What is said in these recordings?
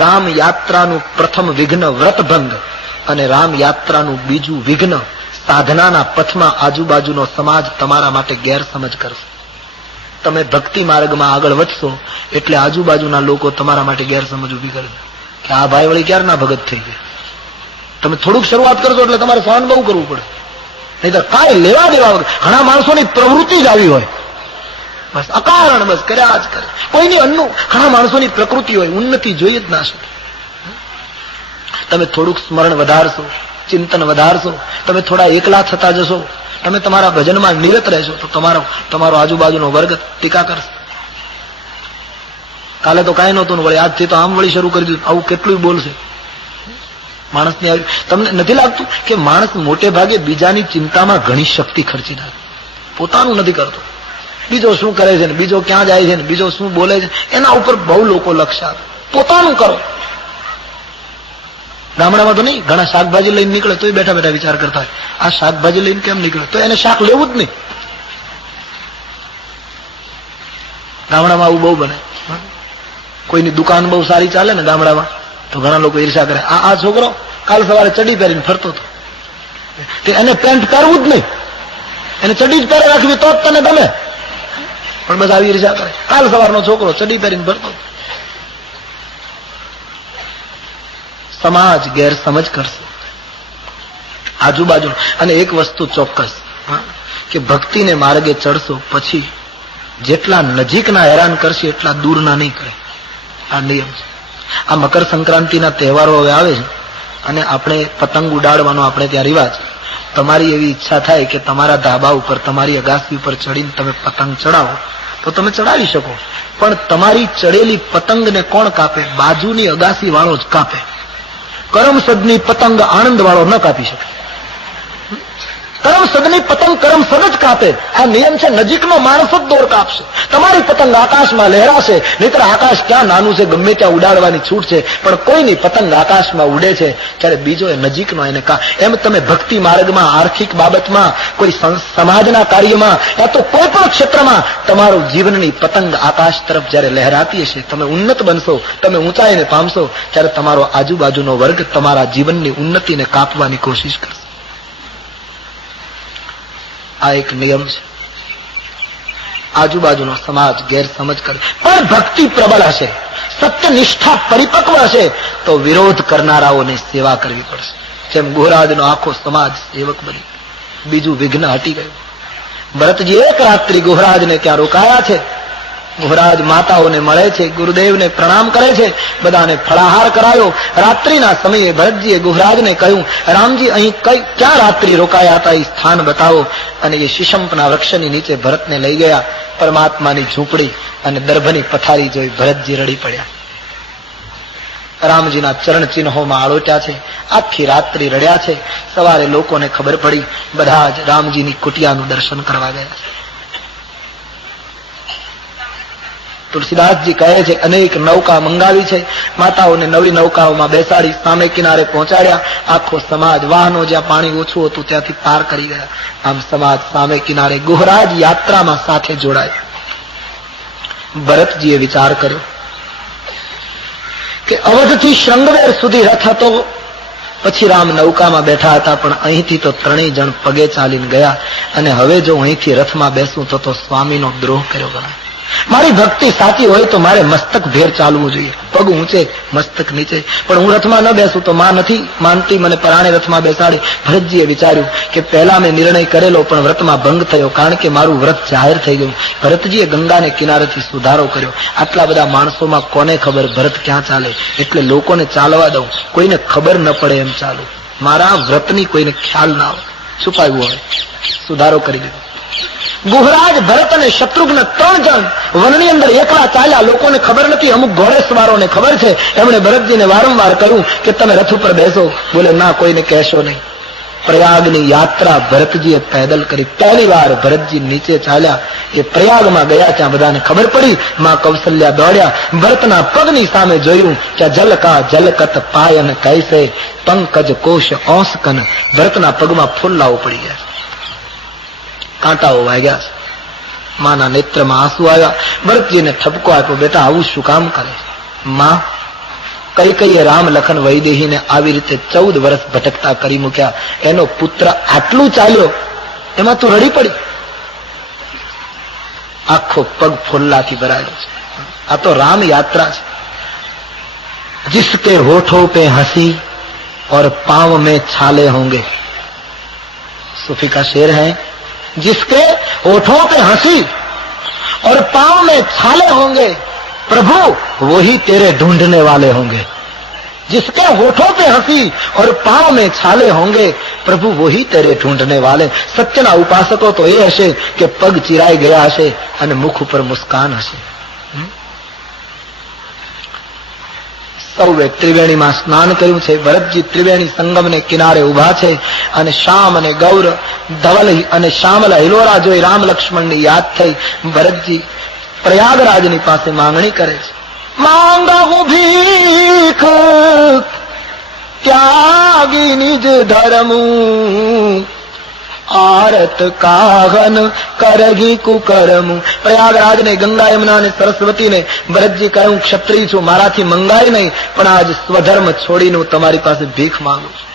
રામ યાત્રાનું પ્રથમ વિઘ્ન વ્રતભંગ અને રામ યાત્રાનું બીજું વિઘ્ન સાધનાના પથમાં આજુબાજુનો સમાજ તમારા માટે ગેરસમજ કરશે. તમે ભક્તિ માર્ગમાં આગળ વધશો એટલે આજુબાજુના લોકો તમારા માટે ગેરસમજ ઉભી કરશે કે આ ભાઈ વળી ક્યારના ભગત થઈ ગયા. તમે થોડુંક શરૂઆત કરશો એટલે તમારે સહન બહુ કરવું પડે, નહીં તો કાંઈ લેવા દેવા વગર. ઘણા માણસોની પ્રવૃત્તિ જ આવી હોય, બસ અકારણ બસ કર્યા જ કરે. કોઈની ઘણા માણસોની પ્રકૃતિ હોય, ઉન્નતિ જોઈએ જ ના શકે. તમે થોડુંક સ્મરણ વધારશો, ચિંતન વધારશો, તમે થોડા એકલા થતા જશો, તમે તમારા ભજનમાં નિરત રહેશો તો તમારો આજુબાજુનો વર્ગ ટીકા કરશે. કાલે તો કાંઈ નહોતું, વળી આજથી તો આમ વળી શરૂ કરી દીધું, આવું કેટલું બોલશે. માણસની તમને નથી લાગતું કે માણસ મોટે ભાગે બીજાની ચિંતામાં ઘણી શક્તિ ખર્ચી નાખે, પોતાનું નથી કરતો. બીજો શું કરે છે ને, બીજો ક્યાં જાય છે ને, બીજો શું બોલે છે, એના ઉપર બહુ લોકો લક્ષ્ય આપે. પોતાનું કરો. ગામડામાં તો નહીં, ઘણા શાકભાજી લઈને નીકળે તો બેઠા બેઠા વિચાર કરતા હોય આ શાકભાજી લઈને કેમ નીકળે, તો એને શાક લેવું જ નહીં. ગામડામાં આવું બહુ બને. કોઈની દુકાન બહુ સારી ચાલે ને ગામડામાં તો ઘણા લોકો ઈર્ષા કરે, આ છોકરો કાલ સવારે ચડી પહેરીને ફરતો હતો, એને પેન્ટ પહેરવું જ નહીં, એને ચડી જ પહેરે રાખવી તો જ તને ગમે. પણ બસ આવી ઈર્ષા કરે, કાલ સવારનો છોકરો ચડી પહેરીને ફરતો હતો. સમાજ ગેરસમજ કરશે આજુબાજુ. અને એક વસ્તુ ચોક્કસ કે ભક્તિને માર્ગે ચડશો પછી જેટલા નજીકના હેરાન કરશે એટલા દૂરના નહીં કરે. આ નિયમ છે. આ મકર સંક્રાંતિના તહેવારો હવે આવે છે અને આપણે પતંગ ઉડાડવાનો આપણે ત્યાં રિવાજ. તમારી એવી ઈચ્છા થાય કે તમારા ધાબા ઉપર, તમારી અગાસી ઉપર ચડીને તમે પતંગ ચડાવો તો તમે ચડાવી શકો, પણ તમારી ચડેલી પતંગને કોણ કાપે? બાજુની અગાસી વાળો જ કાપે. કરમસદની પતંગ આનંદ વાળો ન કાપી શકે. કરમસદની પતંગ કરમસદ જ કાપે. આ નિયમ છે. નજીકનો માણસ જ દોર કાપશે. તમારી પતંગ આકાશમાં લહેરાશે, નહીતર આકાશ ક્યાં નાનું છે, ગમે ત્યાં ઉડાડવાની છૂટ છે, પણ કોઈની પતંગ આકાશમાં ઉડે છે ત્યારે બીજો એ નજીકનો એને એમ તમે ભક્તિ માર્ગમાં, આર્થિક બાબતમાં, કોઈ સમાજના કાર્યમાં, યા તો કોઈ પણ ક્ષેત્રમાં તમારું જીવનની પતંગ આકાશ તરફ જયારે લહેરાતી હશે, તમે ઉન્નત બનશો, તમે ઊંચાઈને પામશો, ત્યારે તમારો આજુબાજુનો વર્ગ તમારા જીવનની ઉન્નતિને કાપવાની કોશિશ કરશે. આ એક નિયમ છે. આજુબાજુનો સમાજ ગેરસમજ કરે, પણ ભક્તિ પ્રબળ હશે, સત્યનિષ્ઠા પરિપક્વ હશે તો વિરોધ કરનારાઓની સેવા કરવી પડશે. જેમ ગોરાજનો આખો સમાજ સેવક બની, બીજું વિઘ્ન હટી ગયું. ભરતજી એક રાત્રિ ગોહરાજને ત્યાં રોકાયા છે. ગોહરાજ માતાઓને મળે છે, ગુરુદેવને પ્રણામ કરે છે, બધાને ફળાહાર કરાયો. રાત્રિના સમયે ભરતજીએ ગોહરાજને કહ્યું, રામજી અહીં ક્યાં રાત્રિ રોકાયા હતા, એ સ્થાન બતાવો. અને એ શીશંપના વૃક્ષની નીચે ભરતને લઈ ગયા. પરમાત્માની ઝૂંપડી અને દર્ભની પથારી જોઈ ભરતજી રડી પડ્યા. રામજીના ચરણ ચિહ્નોમાં આળોટ્યા છે. આખી રાત્રિ રડ્યા છે. સવારે લોકોને ખબર પડી, બધા જ રામજીની કુટિયાનું દર્શન કરવા ગયા છે. તુલસીદાસજી કહે છે, અનેક નૌકા મંગાવી છે, માતાઓને નવી નૌકાઓમાં બેસાડી સામે કિનારે પહોંચાડ્યા. આખો સમાજ વાહનો જ્યાં પાણી ઓછું હતું ત્યાંથી પાર કરી ગયા. આમ સમાજ સામે કિનારે ગોહરાજ યાત્રામાં સાથે જોડાયા. ભરતજીએ વિચાર કર્યો કે અવધથી શૃંગવેર સુધી રથ હતો, પછી રામ નૌકામાં બેઠા હતા, પણ અહીંથી તો ત્રણેય જણ પગે ચાલીને ગયા, અને હવે જો અહીંથી રથમાં બેસું તો સ્વામીનો દ્રોહ કર્યો ગણાય. મારી ભક્તિ સાચી હોય તો મારે મસ્તક ભેર ચાલવું જોઈએ, પગ ઊંચે મસ્તક નીચે. પણ હું રથમાં ન બેસું તો માં નથી માનતી, મને પરાણે રથમાં બેસાડી. ભરતજીએ વિચાર્યું કે પહેલા મેં નિર્ણય કરેલો પણ વ્રતમાં ભંગ થયો, કારણ કે મારું વ્રત જાહેર થઈ ગયું. ભરતજીએ ગંગાને કિનારેથી સુધારો કર્યો. આટલા બધા માણસોમાં કોને ખબર ભરત ક્યાં ચાલે, એટલે લોકોને ચાલવા દઉં, કોઈને ખબર ન પડે એમ ચાલુ, મારા વ્રતની કોઈને ખ્યાલ ના આવે, છુપાવ્યું હોય. સુધારો કરી દીધો. ગોહરાજ, ભરત અને શત્રુઘ્ન ત્રણ જણ વનની અંદર એકલા ચાલ્યા. લોકોને ખબર નથી, અમુક ઘોડેસવારોને ખબર છે. એમણે ભરતજીને વારંવાર કહ્યું કે તમે રથ ઉપર બેસો. બોલે ના, કોઈને કહેશો નહીં. પ્રયાગની યાત્રા ભરતજીએ પેદલ કરી. પહેલી વાર ભરતજી નીચે ચાલ્યા. એ પ્રયાગમાં ગયા, ત્યાં બધાને ખબર પડી. માં કૌશલ્યા દોડ્યા, ભરતના પગની સામે જોયું કે જલકા જલકત પાયન કૈસે પંકજ કોશ ઓંસકન. ભરતના પગમાં ફૂલ્લાઓ પડી ગયા, કાંટાઓ વાગ્યા છે. માના નેત્રમાં આંસુ આવ્યા. ભરતજીને ઠપકો આપ્યો, બેટા આવું શું કામ કરે? માં, કઈ રામ લખન વૈદેહીને આવી રીતે 14 વર્ષ ભટકતા કરી મૂક્યા. એનો પુત્ર આટલું ચાલ્યો, એમાં તું રડી પડી. આખો પગ ફોલ્લાથી ભરાયેલો છે. આ તો રામ યાત્રા છે. जिसके होठों पे हंसी और पांव में छाले होंगे, सूफी का शेर है, जिसके होठों पे हंसी और पांव में छाले होंगे प्रभु वही तेरे ढूंढने वाले होंगे. जिसके होठों पे हंसी और पांव में छाले होंगे प्रभु वही तेरे ढूंढने वाले. સત્યના ઉપાસકો તો એ હશે કે પગ ચિરાઈ ગયા હશે અને મુખ ઉપર મુસ્કાન હશે. સૌએ ત્રિવેણીમાં સ્નાન કર્યું છે. ભરતજી ત્રિવેણી સંગમને કિનારે ઉભા છે અને શ્યામ અને ગૌર, ધવલ અને શ્યામલ હિલોરા જોઈ રામ લક્ષ્મણની યાદ થઈ. ભરતજી પ્રયાગરાજની પાસે માંગણી કરે છે. માંગુ ભીખ ત્યાગી નિજ ધર્મ, આરત કાહન કરગી કુકર્મ. પ્રયાગરાજ ને ગંગા યમુના અને સરસ્વતી ને ભરતજી કહ્યું, ક્ષત્રિય છું, મારાથી મંગાય નહીં, પણ આજ સ્વધર્મ છોડીને હું તમારી પાસે ભીખ માંગુ છું.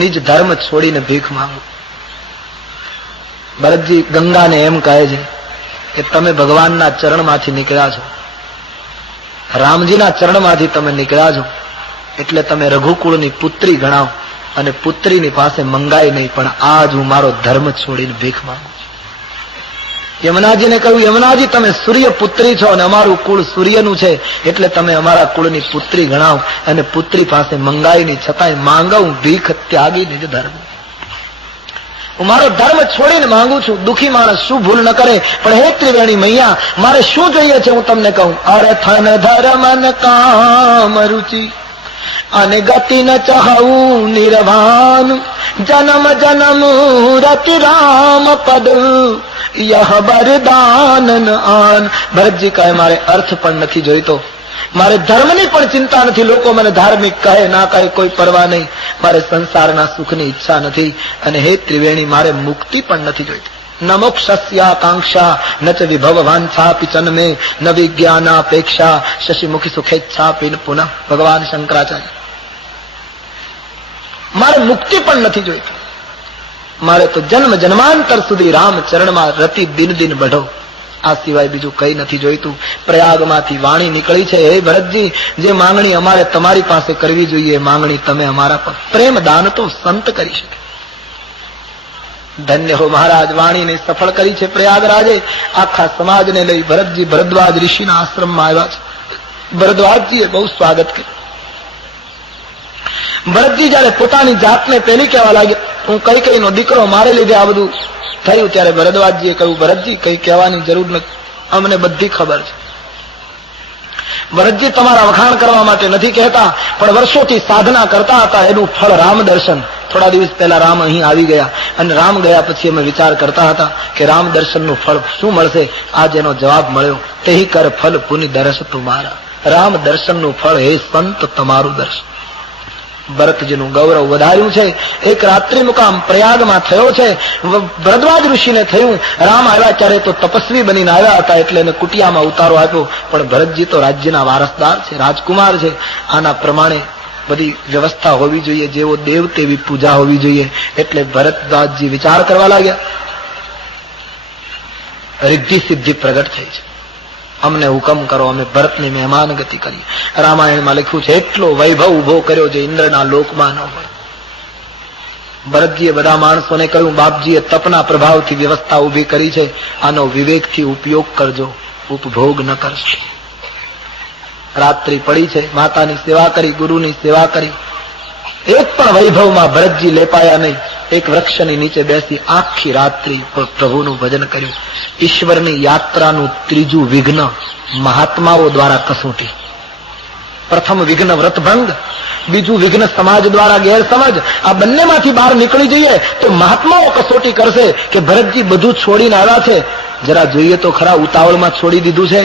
નિજ ધર્મ છોડીને ભીખ માંગુ. ભરતજી ગંગાને એમ કહે છે કે તમે ભગવાનના ચરણમાંથી નીકળ્યા છો, રામજીના ચરણમાંથી તમે નીકળ્યા છો, એટલે તમે રઘુકુળની પુત્રી ગણાવો અને પુત્રીની પાસે મંગાય નહીં, પણ આજ હું મારો ધર્મ છોડીને ભીખ માંગુ છું. યમુનાજીને કહ્યું, યમુનાજી તમે સૂર્ય પુત્રી છો અને અમારું કુળ સૂર્યનું છે, એટલે તમે અમારા કુળની પુત્રી ગણાવો અને પુત્રી પાસે મંગાય નહીં, છતાંય માંગવું ભીખ ત્યાગી નિજ ધર્મ. હું મારો ધર્મ છોડીને માંગુ છું. દુઃખી માણસ શું ભૂલ ન કરે, પણ હે ત્રિવેણી મૈયા મારે શું જોઈએ છે હું તમને કહું. અર્થન ધર્મ કામ રુચિ અને ગતિ ન ચાહું નિર્વાણ, જન્મ જન્મ રતિ રામ પદ યહ બરદાન આન. ભરતજી કહે, મારે અર્થ પણ નથી જોઈતો, મારે ધર્મની પણ ચિંતા નથી, લોકો મને ધાર્મિક કહે ના કહે કોઈ પરવા નહીં, મારે સંસારના સુખની ઈચ્છા નથી, અને હે ત્રિવેણી મારે મુક્તિ પણ નથી જોઈતી. ન મોક્ષસ્યાકાંક્ષા ન ચ વિભવ વાંછા પિચન્મે ન વિજ્ઞાનાપેક્ષા શશિમુખી સુખેચ્છા પિન પુનઃ. ભગવાન શંકરાચાર્ય, મારે મુક્તિ પણ નથી જોઈતી, મારે તો જન્મ જન્માંતર સુધી રામ ચરણમાં રતિ દિન દિન બઢો, આ સિવાય બીજું કઈ નથી જોઈતું. પ્રયાગમાંથી વાણી નીકળી છે, હે ભરતજી જે માંગણી અમારે તમારી પાસે કરવી જોઈએ એ માંગણી તમે અમારા પર પ્રેમ દાન તો સંત કરી શકે. ધન્ય હો મહારાજ, વાણીને સફળ કરી છે પ્રયાગરાજે. આખા સમાજને લઈ ભરતજી ભરદ્વાજ ઋષિના આશ્રમમાં આવ્યા છે. ભરદ્વાજજીએ બહુ સ્વાગત કર્યું. ભરતજી જયારે પોતાની જાતને પેલી કહેવા લાગ્યા, હું કઈ નો દીકરો, મારે લીધે આ બધું થયું, ત્યારે ભરદ્વાજજીએ કહ્યું, ભરતજી કઈ કહેવાની જરૂર નથી, અમને બધી ખબર છે. ભરતજી તમારા વખાણ કરવા માટે નથી કહેતા, પણ વર્ષોથી સાધના કરતા હતા, એનું ફળ રામ દર્શન. થોડા દિવસ પહેલા રામ અહીં આવી ગયા, અને રામ ગયા પછી અમે વિચાર કરતા હતા કે રામ દર્શનનું ફળ શું મળશે. આજ એનો જવાબ મળ્યો, તેહી કર ફલ પુનિ દર્શ તુમારા. રામ દર્શનનું ફળ હે સંત તમારું દર્શન. ભરતજીનું ગૌરવ વધાર્યું છે. એક રાત્રિ મુકામ પ્રયાગમાં થયો છે. ભરદ્વાજ ઋષિને થયું રામ આવ્યા ત્યારે તો તપસ્વી બનીને આવ્યા હતા, એટલે એને કુટિયામાં ઉતારો આપ્યો, પણ ભરતજી તો રાજ્યના વારસદાર છે, રાજકુમાર છે, આના પ્રમાણે બધી વ્યવસ્થા હોવી જોઈએ, જેવો દેવ તેવી પૂજા હોવી જોઈએ. એટલે ભરદ્વાજજી વિચાર કરવા લાગ્યા, રિદ્ધિ સિદ્ધિ પ્રગટ થઈ છે, અમને હુકમ કરો, અમે ભરતની મહેમાન ગતિ કરી. રામાયણમાં લખ્યું છે, એટલો વૈભવ ઉભો કર્યો જે ઇન્દ્રના લોકમાં ન હોય. ભરતજીએ બધા માણસોને કહ્યું, બાપજીએ તપના પ્રભાવથી વ્યવસ્થા ઉભી કરી છે, આનો વિવેકથી ઉપયોગ કરજો, ઉપભોગ ન કરશો. રાત્રિ પડી છે, માતાની સેવા કરી, ગુરુની સેવા કરી, એક પણ વૈભવમાં ભરતજી લેપાયા નહીં. એક વૃક્ષની નીચે બેસી આખી રાત્રિ પ્રભુનું ભજન કર્યું. ઈશ્વરની યાત્રાનું ત્રીજું વિઘ્ન મહાત્માઓ દ્વારા કસોટી. પ્રથમ વિઘ્ન વ્રતભંગ, બીજું વિઘ્ન સમાજ દ્વારા ગેરસમજ. આ બંનેમાંથી બહાર નીકળી જઈએ તો મહાત્માઓ કસોટી કરશે કે ભરતજી બધું છોડીને આવ્યા છે, જરા જોઈએ તો ખરા, ઉતાવળમાં છોડી દીધું છે.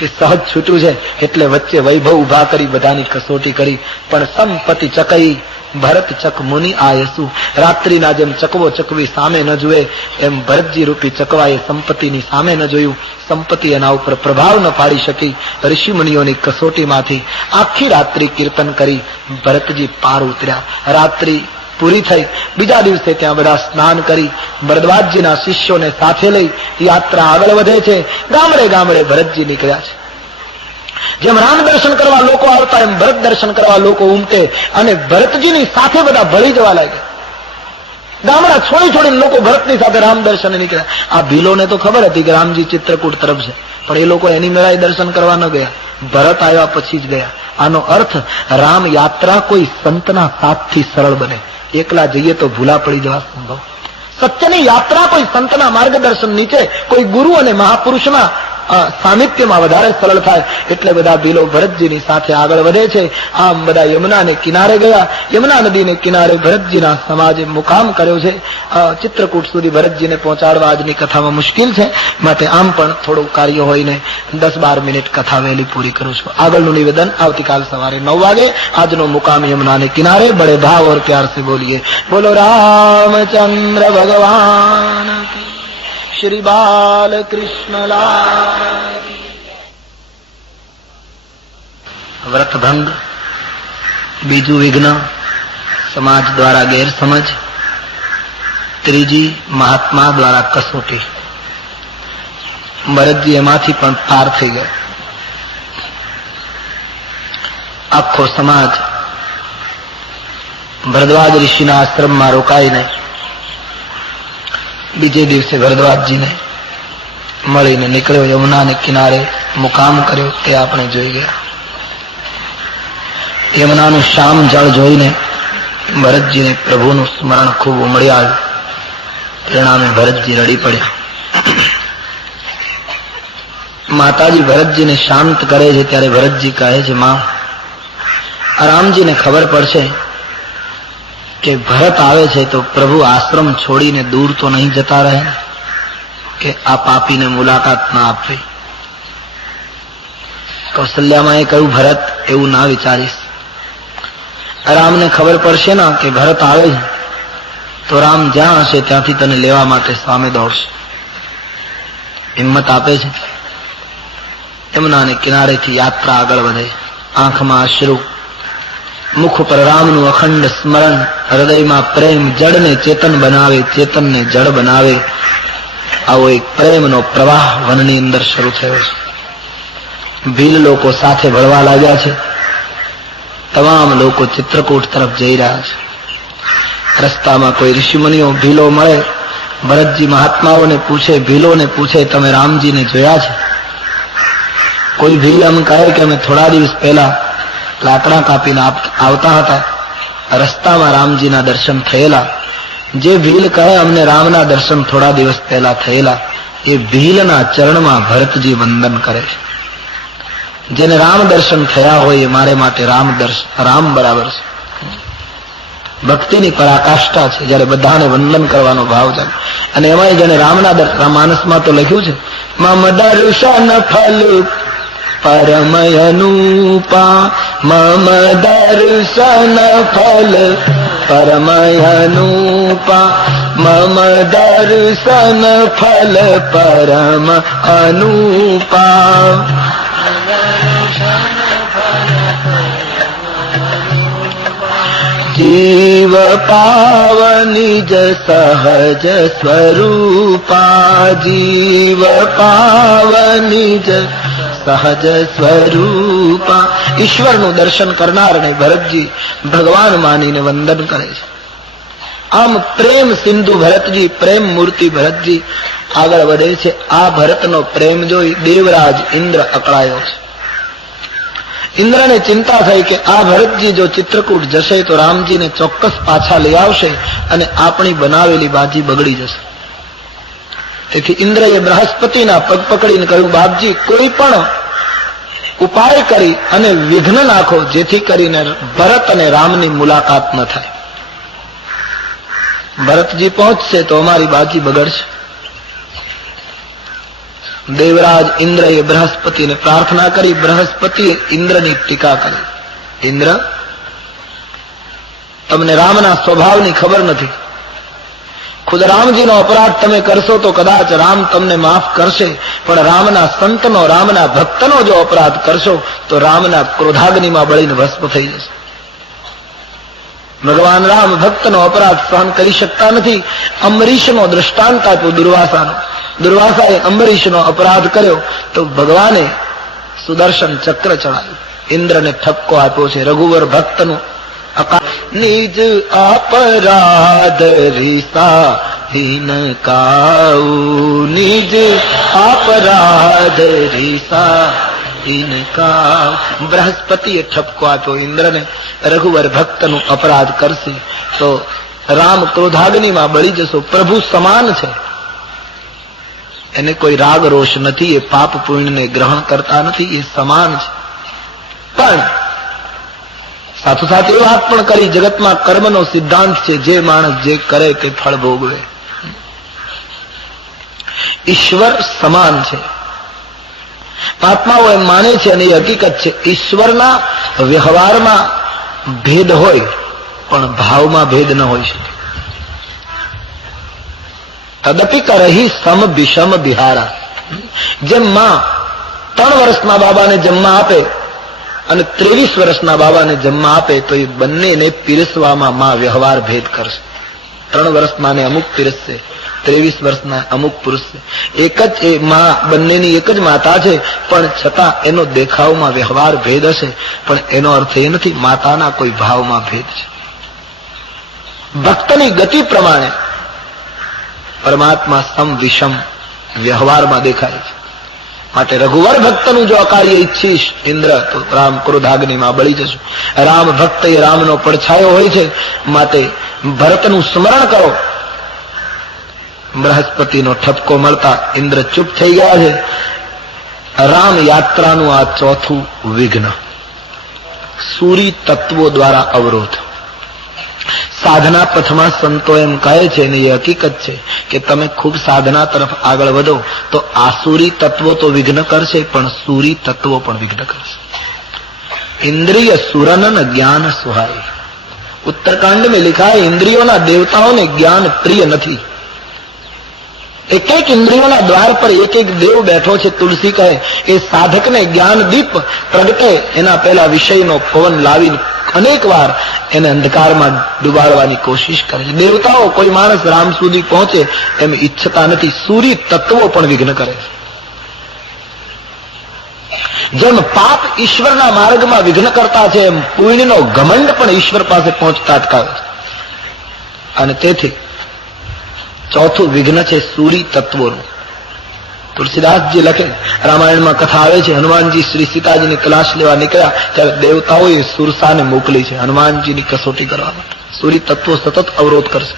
કે સહજ છૂટ્યું છે એટલે વચ્ચે વૈભવ ઉભા કરી બધાની કસોટી કરી, પણ સંપત્તિ ચકઈ ભરત ચક મુનિ આયસુ. રાત્રિના જેમ ચકવો ચકવી સામે ન જુએ એમ ભરતજી રૂપી ચકવાએ સંપત્તિની સામે ન જોયું. સંપત્તિ એના ઉપર પ્રભાવ ન પાડી શકી. ઋષિ મુનિઓની કસોટીમાંથી આખી રાત્રિ કીર્તન કરી ભરતજી પાર ઉતર્યા. રાત્રિ પૂરી થઈ. બીજા દિવસે ત્યાં બધા સ્નાન કરી ભરદ્વાજજીના શિષ્યોને સાથે લઈ યાત્રા આગળ વધે છે. ગામડે ગામડે ભરતજી નીકળ્યા છે. જેમ રામ દર્શન કરવા લોકો આવતા એમ ભરત દર્શન કરવા લોકો ઉમટે અને ભરતજીની સાથે બધા ભળી જવા લાગ્યા. ગામડા છોડી છોડીને લોકો ભરતની સાથે રામ દર્શને નીકળ્યા. આ ભીલોને તો ખબર હતી કે રામજી ચિત્રકૂટ તરફ છે, પણ એ લોકો એની મેળાએ દર્શન કરવા ન ગયા. ભરત આવ્યા પછી જ ગયા. આનો અર્થ રામ યાત્રા કોઈ સંતના સાથથી સરળ બને. એકલા જઈએ તો ભૂલા પડી જવા સંભવ. સત્યની યાત્રા કોઈ સંતના માર્ગદર્શન નીચે કોઈ ગુરુ અને મહાપુરુષના સાનિધ્યમાં વધારે સરળ થાય. એટલે બધા ભીલો ભરતજીની સાથે આગળ વધે છે. આમ બધા યમુનાને કિનારે ગયા. યમુના નદીને કિનારે ભરતજીના સમાજે મુકામ કર્યો છે. ચિત્રકૂટ સુધી ભરતજીને પહોંચાડવા આજની કથામાં મુશ્કેલ છે, માટે આમ પણ થોડું કાર્ય હોઈને 10-12 મિનિટ કથા વહેલી પૂરી કરું છું. આગળનું નિવેદન આવતીકાલ સવારે 9 વાગે. આજનો મુકામ યમુનાને કિનારે. બડે ભાવ ઓર પ્યાર से બોલીએ બોલો રામચંદ્ર ભગવાન શ્રી બાલ કૃષ્ણલાલ. વ્રતભંગ, બીજું વિઘ્ન, સમાજ દ્વારા ગેરસમજ, ત્રીજી મહાત્મા દ્વારા કસોટી. ભરતજી એમાંથી પણ પાર થઈ ગયા. આખો સમાજ ભરદ્વાજ ઋષિના આશ્રમમાં રોકાઈને બીજે દિવસે ભરદ્વાજજીને મળીને નીકળ્યો. યમુનાને કિનારે મુકામ કર્યો તે આપણે જોઈ ગયા. યમુનાનું શ્યામ જળ જોઈને ભરતજીને પ્રભુનું સ્મરણ ખૂબ ઉમળી આવ્યું. પરિણામે ભરતજી રડી પડ્યા. માતાજી ભરતજીને શાંત કરે છે ત્યારે ભરતજી કહે છે, માં, રામજીને ખબર પડશે કે ભરત આવે છે તો પ્રભુ આશ્રમ છોડીને દૂર તો નહીં જતા રહે કે આ પાપીને મુલાકાત ના આપવી. કૌશલ્યામાં એ કહ્યું, ભરત, એવું ના વિચારીશ. રામને ખબર પડશે ને કે ભરત આવે છે તો રામ જ્યાં હશે ત્યાંથી તને લેવા માટે સામે દોડશે. હિંમત આપે છે. યમુનાને કિનારેથી યાત્રા આગળ વધે. આંખમાં અશ્રુ, મુખ પર રામનું અખંડ સ્મરણ, હૃદયમાં પ્રેમ જડને ચેતન બનાવે, ચેતનને જડ બનાવે. આવો એક પ્રેમનો પ્રવાહ વનની અંદર શરૂ થયો છે. ભીલ લોકો સાથે ભળવા લાગ્યા છે. તમામ લોકો ચિત્રકૂટ તરફ જઈ રહ્યા છે. રસ્તામાં કોઈ ઋષિમુનિઓ ભીલો મળે, ભરતજી મહાત્માઓને પૂછે, ભીલોને પૂછે, તમે રામજીને જોયા છે? કોઈ ભીલ એમ કહે કે અમે થોડા દિવસ પહેલા લાકડા કાપીને આવતા હતા, રસ્તામાં રામજીના દર્શન થયેલા. જે ભીલ કહે અમને રામના દર્શન થોડા દિવસ પહેલા થયેલા, એ ભીલના ચરણમાં ભરતજી વંદન કરે છે. જેને રામ દર્શન થયા હોય એ મારે માટે રામ બરાબર છે. ભક્તિની પરાકાષ્ઠા છે જયારે બધાને વંદન કરવાનો ભાવ જાગે. અને એમાં જેને રામના માનસમાં તો લખ્યું છે, મમ દર્શન ફલ પરમયનુપા, મમ દર્શન ફલ પરમયનુપા, મમ દર્શન ફલ પરમ અનુપા. જીવ પાવનિજ સહજ સ્વરૂપા, જીવ પાવનિજ સહજ સ્વરૂપા. ઈશ્વરનું દર્શન કરનારને ભરતજી ભગવાન માનીને વંદન કરે છે. આમ પ્રેમ સિંધુ ભરતજી, પ્રેમ મૂર્તિ ભરતજી આગળ વધે છે. આ ભરતનો પ્રેમ જોઈ દેવરાજ ઇન્દ્ર અકળાયો છે. ઇન્દ્રને ચિંતા થઈ કે આ ભરતજી જો ચિત્રકૂટ જશે તો રામજીને ચોક્કસ પાછા લઈ આવશે અને આપણી બનાવેલી બાજી બગડી જશે. તેથી ઇન્દ્રએ બૃહસ્પતિના પગ પકડીને કહ્યું, બાપજી, કોઈ પણ ઉપાય કરી અને વિઘ્ન નાખો જેથી કરીને ભરત અને રામની મુલાકાત ન થાય. ભરતજી પહોંચશે તો અમારી બાજી બગડશે. દેવરાજ ઇન્દ્રએ બૃહસ્પતિને પ્રાર્થના કરી. બૃહસ્પતિએ ઇન્દ્રની ટીકા કરી. ઇન્દ્ર, તમને રામના સ્વભાવની ખબર નથી. ખુદ રામજીનો અપરાધ તમે કરશો તો કદાચ રામ તમને માફ કરશે, પણ રામના સંતનો, રામના ભક્તનો જો અપરાધ કરશો તો રામના ક્રોધાગ્નિમાં બળીને ભસ્મ થઈ જશે. ભગવાન રામ ભક્તનો અપરાધ સહન કરી શકતા નથી. અંબરીશનો દ્રષ્ટાંત આપ્યો દુર્વાસાનો. દુર્વાસાએ અંબરીશનો અપરાધ કર્યો તો ભગવાને સુદર્શન ચક્ર ચડાવ્યું. ઇન્દ્રને ઠપકો આપ્યો છે. રઘુવર ભક્તનું નિજ અપરાધ રીસા હીન કાઉ, નિજ અપરાધ રીસા હીન કાઉ. બૃહસ્પતિએ ઠપકો આપ્યો ઇન્દ્રને, રઘુવર ભક્તનું અપરાધ કરશે તો રામ ક્રોધાગ્નિમાં બળી જશો. પ્રભુ સમાન છે, એને કોઈ રાગ રોષ નથી. એ પાપ પુણ્યને ગ્રહણ કરતા નથી, એ સમાન છે. પણ સાથોસાથ એ વાત પણ કરી, જગતમાં કર્મનો સિદ્ધાંત છે, જે માણસ જે કરે તે ફળ ભોગવે. ઈશ્વર સમાન છે. મહાત્માઓ એમ માને છે, અને એ હકીકત છે, ઈશ્વરના વ્યવહારમાં ભેદ હોય પણ ભાવમાં ભેદ ન હોઈ શકે. તદપી કરહી સમ વિષમ બિહારા. જેમ માં 3 વર્ષના બાબાને જન્મ આપે અને 23 વર્ષના બાબાને જન્મ આપે તો એ બંનેને પીરસવામાં માં વ્યવહાર ભેદ કરશે. 3 વર્ષનાને અમુક પીરસશે, 23 વર્ષના અમુક પુરુષ. એક જ એ માં, બંનેની એક જ માતા છે, પણ છતાં એનો દેખાવમાં વ્યવહાર ભેદ હશે, પણ એનો અર્થ એ નથી માતાના કોઈ ભાવમાં ભેદ છે. ભક્તની ગતિ પ્રમાણે પરમાત્મા સમ વિષમ વ્યવહારમાં દેખાય છે. માટે રઘુવર ભક્તનું જો અકાર્ય ઈચ્છીશ ઇન્દ્ર તો રામ ક્રોધાગ્નિમાં બળી જશો. રામ ભક્ત એ રામનો પડછાયો હોય છે, માટે ભરતનું સ્મરણ કરો. બૃહસ્પતિનો ઠપકો મળતા ઇન્દ્ર ચૂપ થઈ ગયા છે. રામ યાત્રાનું આ 4થું વિઘ્ન. સૂરી તત્વો દ્વારા અવરોધ. સાધના પથમાં સંતો એમ કહે છે, અને એ હકીકત છે કે તમે ખૂબ સાધના તરફ આગળ વધો તો આસુરી તત્વો તો વિઘ્ન કરશે, પણ સૂરી તત્વો પણ વિઘ્ન કરશે. इंद्रिय सुरनन ज्ञान सुहाय. उत्तरकांड में लिखा है इंद्रियों देवताओं ने ज्ञान प्रिय नहीं. एक एक इंद्रियों द्वार पर एक एक देव बैठो छे. तुलसी कहे ए साधक ने ज्ञान दीप प्रगटे एना पहला विषय नो पवन लावी अनेक वार एने अंधकार में डुबाड़वानी कोशिश करे. देवताओं कोई मानस राम सुधी पहुंचे एम इच्छता नहीं. सूर्य तत्वों पण विघ्न करे. જેમ પાપ ઈશ્વરના માર્ગમાં વિઘ્ન કરતા છે એમ પુણ્યનો ઘમંડ પણ ઈશ્વર પાસે પહોંચતા અટકાવે છે. અને તેથી 4થું વિઘ્ન છે સૂરી તત્વોનું. તુલસીદાસજી લખે, રામાયણમાં કથા આવે છે, હનુમાનજી શ્રી સીતાજીની તલાશ લેવા નીકળ્યા ત્યારે દેવતાઓએ સુરસાને મોકલી છે હનુમાનજીની કસોટી કરવા માટે. સૂરી તત્વો સતત અવરોધ કરશે.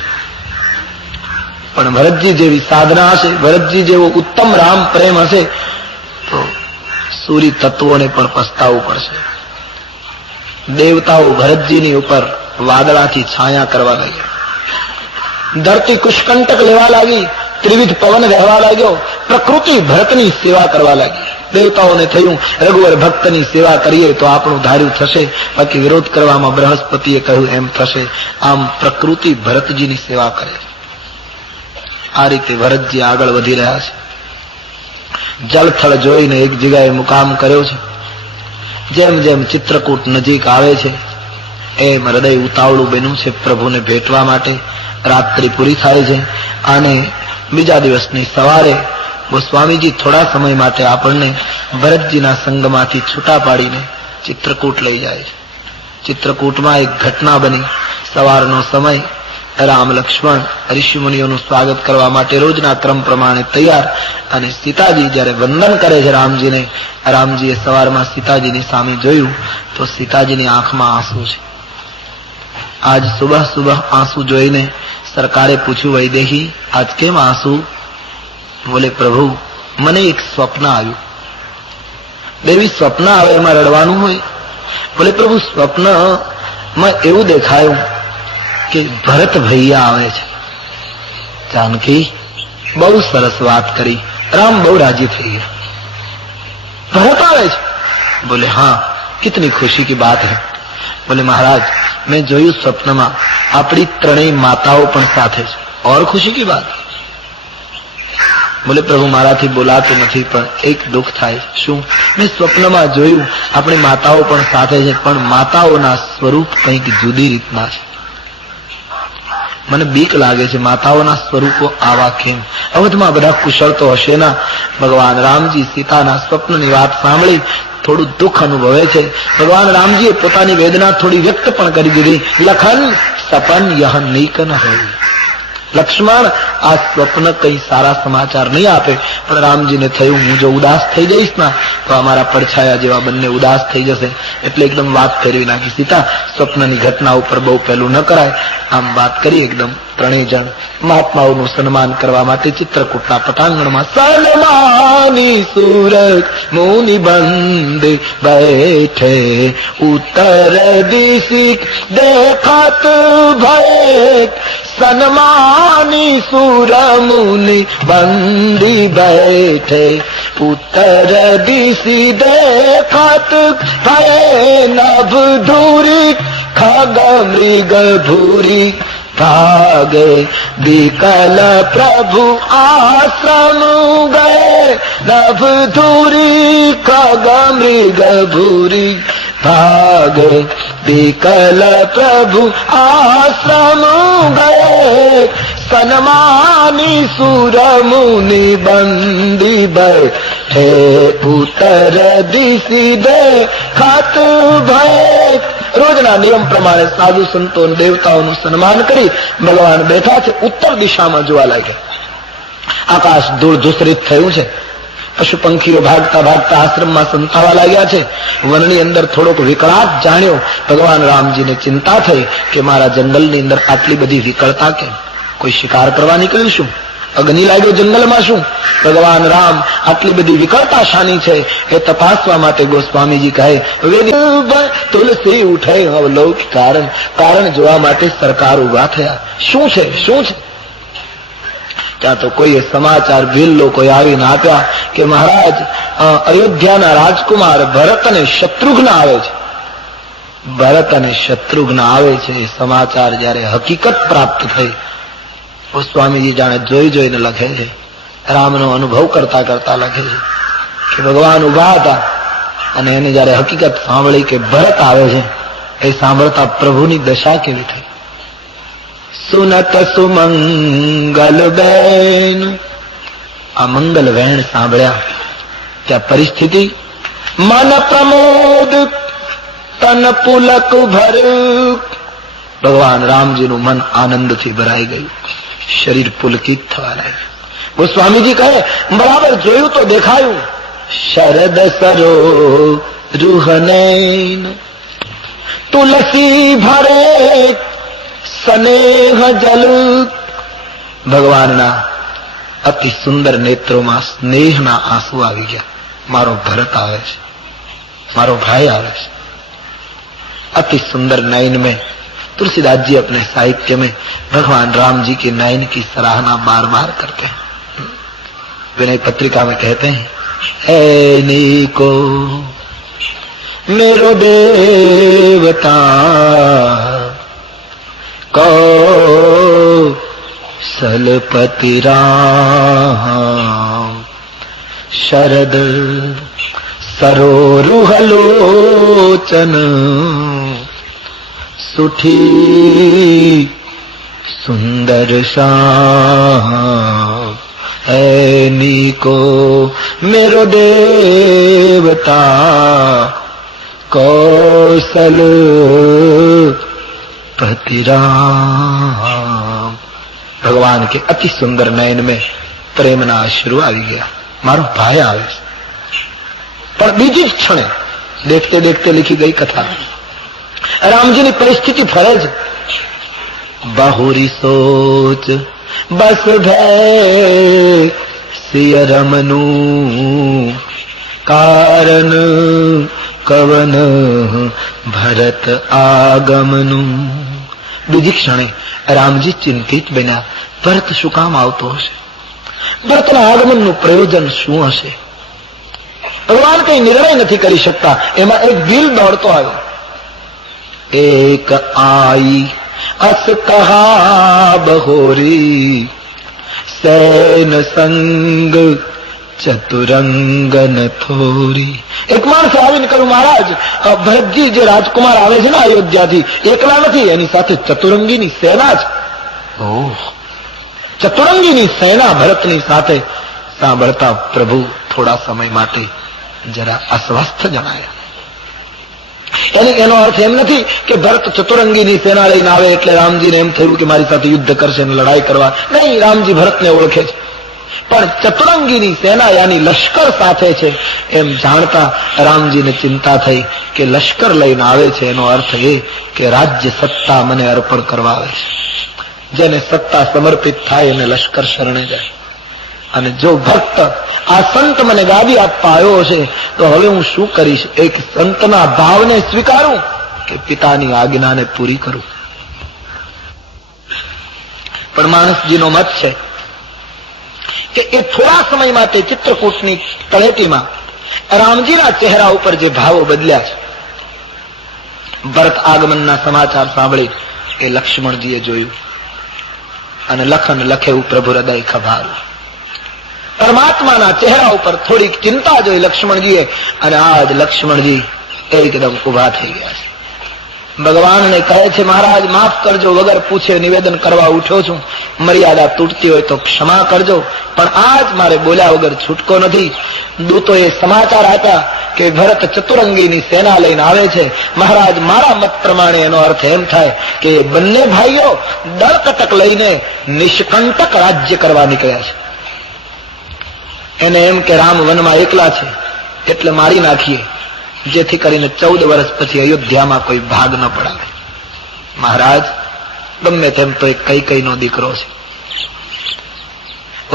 પણ ભરતજી જેવી સાધના હશે, ભરતજી જેવો ઉત્તમ રામ પ્રેમ હશે તો સૂરી તત્વોને પણ પસ્તાવવું પડશે. દેવતાઓ ભરતજીની ઉપર વાદળાથી છાયા કરવા લાગ્યા. ધરતી કુશકંટક લેવા લાગી, ત્રિવિધ પવન વહેવા લાગ્યો, પ્રકૃતિ ભરતની સેવા કરવા લાગી. દેવતાઓને થયું રઘુવર ભક્તની સેવા કરીએ તો આપણું ધાર્યું થશે, બાકી વિરોધ કરવામાં બૃહસ્પતિએ કહ્યું એમ થશે. આમ પ્રકૃતિ ભરતજીની સેવા કરે. આ રીતે ભરતજી આગળ વધી રહ્યા છે. જલથળ જોઈને એક જગ્યાએ મુકામ કર્યો છે. જેમ જેમ ચિત્રકૂટ નજીક આવે છે એમ હૃદય ઉતાવળું બન્યું છે પ્રભુને ભેટવા માટે. રાત્રિ પૂરી થાય છે અને બીજા દિવસની સવારે ગોસ્વામીજી થોડા સમય માટે આપણને ભરતજીના સંગમાંથી છૂટા પાડીને ચિત્રકૂટ લઈ જાય છે. ચિત્રકૂટમાં એક ઘટના બની. સવારનો સમય, રામ લક્ષ્મણ ઋષિમુનિઓનું સ્વાગત કરવા માટે રોજના ક્રમ પ્રમાણે તૈયાર, અને સીતાજી જયારે વંદન કરે છે રામજીને, રામજીએ સવારમાં સીતાજીની સામે જોયું તો સીતાજીની આંખમાં આંસુ છે. આજ સુબહ સુબહ આંસુ જોઈને સરકારે પૂછ્યું, વૈદેહી આજ કેમ આંસુ? બોલે, પ્રભુ મને એક સ્વપ્ન આવ્યું. દેવી સ્વપ્ન આવે એમાં રડવાનું હોય? બોલે, પ્રભુ સ્વપ્નમાં એવું દેખાયું કે ભરત ભૈયા આવે છે. જાનકી બહુ સરસ વાત કરી, राम बहु राजी થઈ ગયા. ભરત આવે છે. બોલે हाँ कितनी खुशी की बात है. बोले महाराज मैं જોયું સ્વપ્નમાં આપણી ત્રણેય માતાઓ પણ સાથે છે. और खुशी की बात. બોલે પ્રભુ મારાથી બોલાતું નથી પણ એક દુઃખ થાય. શું? મેં સ્વપ્નમાં જોયું આપણી માતાઓ પણ સાથે છે પણ માતાઓના સ્વરૂપ કંઈક જુદી રીતના છે. મને બીક લાગે છે માતાઓના સ્વરૂપો આવા કેમ? અવધમાં બધા કુશળ તો હશે ના. ભગવાન રામજી સીતાના સ્વપ્નની વાત સાંભળી થોડું દુઃખ અનુભવે છે. ભગવાન રામજીએ પોતાની વેદના થોડી વ્યક્ત પણ કરી દીધી. લખન સપન યહ નીક ન હોય. લક્ષ્મણ આ સ્વપ્ન કઈ સારા સમાચાર નહીં આપે. પણ રામજીને થયું હું જો ઉદાસ થઈ જઈશ ના તો અમારા પડછાયા જેવા બંને ઉદાસ થઈ જશે. એટલે એકદમ વાત ફેરવી નાખી. સીતા સ્વપ્નની ઘટના ઉપર બહુ પેલું ન કરાય. આમ વાત કરી એકદમ ત્રણેય જણ મહાત્માઓનું સન્માન કરવા માટે ચિત્રકૂટના પટાંગણમાં સન્માની સુરત મુનિ બંધ બેઠે ઉત્તર દિશી દેખાત ભય સન્માની સુર મુનિ બંધી બેઠે ઉત્તર દિશી દેખાત ભય નભ ધૂરી ખગ મૃગ ભૂરી ભાગે વિકલ પ્રભુ આશ્રમ ગયે નભ ધૂરી ખગ મૃગ ભૂરી ભાગે વિકલ પ્રભુ આશ્રમ ગયે સન્માની સુર મુનિ બંદી બેઠે ઉત્તર દિશી દેખાત ભય. રોજના નિયમ પ્રમાણે સાધુ સંતો દેવતાઓનું સન્માન કરી ભગવાન બેઠા છે. ઉત્તર દિશામાં જોવા લાગ્યા. આકાશ ધૂળ ધૂસરિત થયું છે. પશુ પંખીઓ ભાગતા ભાગતા આશ્રમમાં સંતાવા લાગ્યા છે. વનની અંદર થોડોક વિકળાટ જાણ્યો. ભગવાન રામજીને ચિંતા થઈ કે મારા જંગલની અંદર આટલી બધી વિકળતા કેમ? કોઈ શિકાર કરવા નીકળ્યું શું? અગ્નિ લાગ્યો જંગલમાં શું? ભગવાન રામ આટલી બધી વિકળતા શાની છે એ તપાસવા માટે ગોસ્વામીજી કહે તુલસી ઉઠે અવલૌકિક કારણ જોવા માટે સરકાર ઉભા થયા. શું છે શું છે? ત્યાં તો કોઈએ સમાચાર ભીલ લોકોએ આવીને આપ્યા કે મહારાજ અયોધ્યાના રાજકુમાર ભરત અને શત્રુઘ્ન આવે છે. ભરત અને શત્રુઘ્ન આવે છે એ સમાચાર જયારે હકીકત પ્રાપ્ત થઈ ગોસ્વામીજી જાણે જોઈ જોઈને લખે છે. રામનો અનુભવ કરતા કરતા લખે છે કે ભગવાન ઉભા હતા અને એને જયારે હકીકત સાંભળી કે ભરત આવે છે એ સાંભળતા પ્રભુની દશા કેવી થઈ. સુનત સુમંગલ બેન આ મંગલ વેણ સાંભળ્યા ત્યાં પરિસ્થિતિ મન પ્રમોદ તન પુલક ભર. ભગવાન રામજીનું મન આનંદથી ભરાઈ ગયું. શરીર પુલકિત થવા લાગ્યું. ગોસ્વામીજી કહે બરાબર જોયું તો દેખાયું. શરદ સરો રૂહનૈન તુલસી ભરે સ્નેહ જલ. ભગવાનના અતિ સુંદર નેત્રોમાં સ્નેહના આંસુ આવી ગયા. મારો ભરત આવે છે, મારો ભાઈ આવે છે. अति सुंदर नयन में तुलसीदास जी अपने साहित्य में भगवान राम जी के नयन की सराहना बार बार करते हैं. विनय पत्रिका में कहते हैं, ऐनी को मेरो देवता को सलपति राम शरद सरोरुहलोचन सुठी सुंदर श्याम. ऐनी को मेरो देवता कौशल पति राम. भगवान के अति सुंदर नयन में प्रेमना अश्रु આવી ગયા. મારો ભાઈ આવે છે. પણ બીજી જ ક્ષણે देखते देखते लिखी गई कथा. रामजी ની પરિસ્થિતિ ફરે છે. બાહુરી સોચ बस भय सिय रमनु कारण कवन भरत आगमनु. બીજી ક્ષણે રામજી ચિંતિત બન્યા. ભરત શું કામ આવતો હશે? ભરતના આગમનનું પ્રયોજન શું હશે? ભગવાન કઈ નિર્ણય નથી કરી શકતા. એમાં એક દિલ દોડતો આવ્યો. એક આઈ અસ કહા બહોરી સૈન સંગ ચતુરંગ ન થોરી. એક માણસ આવીને કહ્યું, મહારાજ ભરતજી જે રાજકુમાર આવે છે ને અયોધ્યાથી, એકલા નથી, એની સાથે ચતુરંગીની સેના છે. ઓહ, ચતુરંગીની સેના ભરતની સાથે. સાંભળતા પ્રભુ થોડા સમય માટે જરા અસ્વસ્થ જણાયા. એનો અર્થ એમ નથી કે ભરત ચતુરંગીની સેના લઈને આવે એટલે રામજીને એમ થયું કે મારી સાથે યુદ્ધ કરશે ને લડાઈ કરવા. નહીં, રામજી ભરતને ઓળખે છે, પણ ચતુરંગીની સેના યાની લશ્કર સાથે છે એમ જાણતા રામજીને ચિંતા થઈ કે લશ્કર લઈને આવે છે, એનો અર્થ એ કે રાજ્ય સત્તા મને અર્પણ કરવા આવે છે. જેને સત્તા સમર્પિત થાય એને લશ્કર શરણે જાય. અને જો ભક્ત આ સંત મને ગાદી આપવા આવ્યો છે તો હવે હું શું કરીશ? એક સંતના ભાવને સ્વીકારું કે પિતાની આજ્ઞાને પૂરી કરું? પણ માણસજીનો મત છે કે એ થોડા સમય માટે ચિત્રકૂટની તળેટીમાં રામજીના ચહેરા ઉપર જે ભાવો બદલ્યા છે, ભરત આગમનના સમાચાર સાંભળી એ લક્ષ્મણજીએ જોયું અને લખન લખે એવું પ્રભુ હૃદય ખભારું. પરમાત્માના ચહેરા ઉપર થોડીક ચિંતા જોઈ લક્ષ્મણજીએ અને આજ લક્ષ્મણજી એકદમ ઉભા થઈ ગયા છે. ભગવાનને કહે છે, મહારાજ માફ કરજો, વગર પૂછે નિવેદન કરવા ઉઠ્યો છું, મર્યાદા તૂટતી હોય તો ક્ષમા કરજો, પણ આજ મારે બોલ્યા વગર છૂટકો નથી. દૂતોએ સમાચાર આપ્યા કે ભરત ચતુરંગીની સેના લઈને આવે છે. મહારાજ, મારા મત પ્રમાણે એનો અર્થ એમ થાય કે બંને ભાઈઓ દળકટક લઈને નિષ્કંટક રાજ્ય કરવા નીકળ્યા છે. એને એમ કે રામ વનમાં એકલા છે એટલે મારી નાખીએ, જેથી કરીને 14 વર્ષ પછી અયોધ્યામાં કોઈ ભાગ ન પડાવે. મહારાજ, ગમે તેમ તો એક કૈકેયીનો દીકરો છે,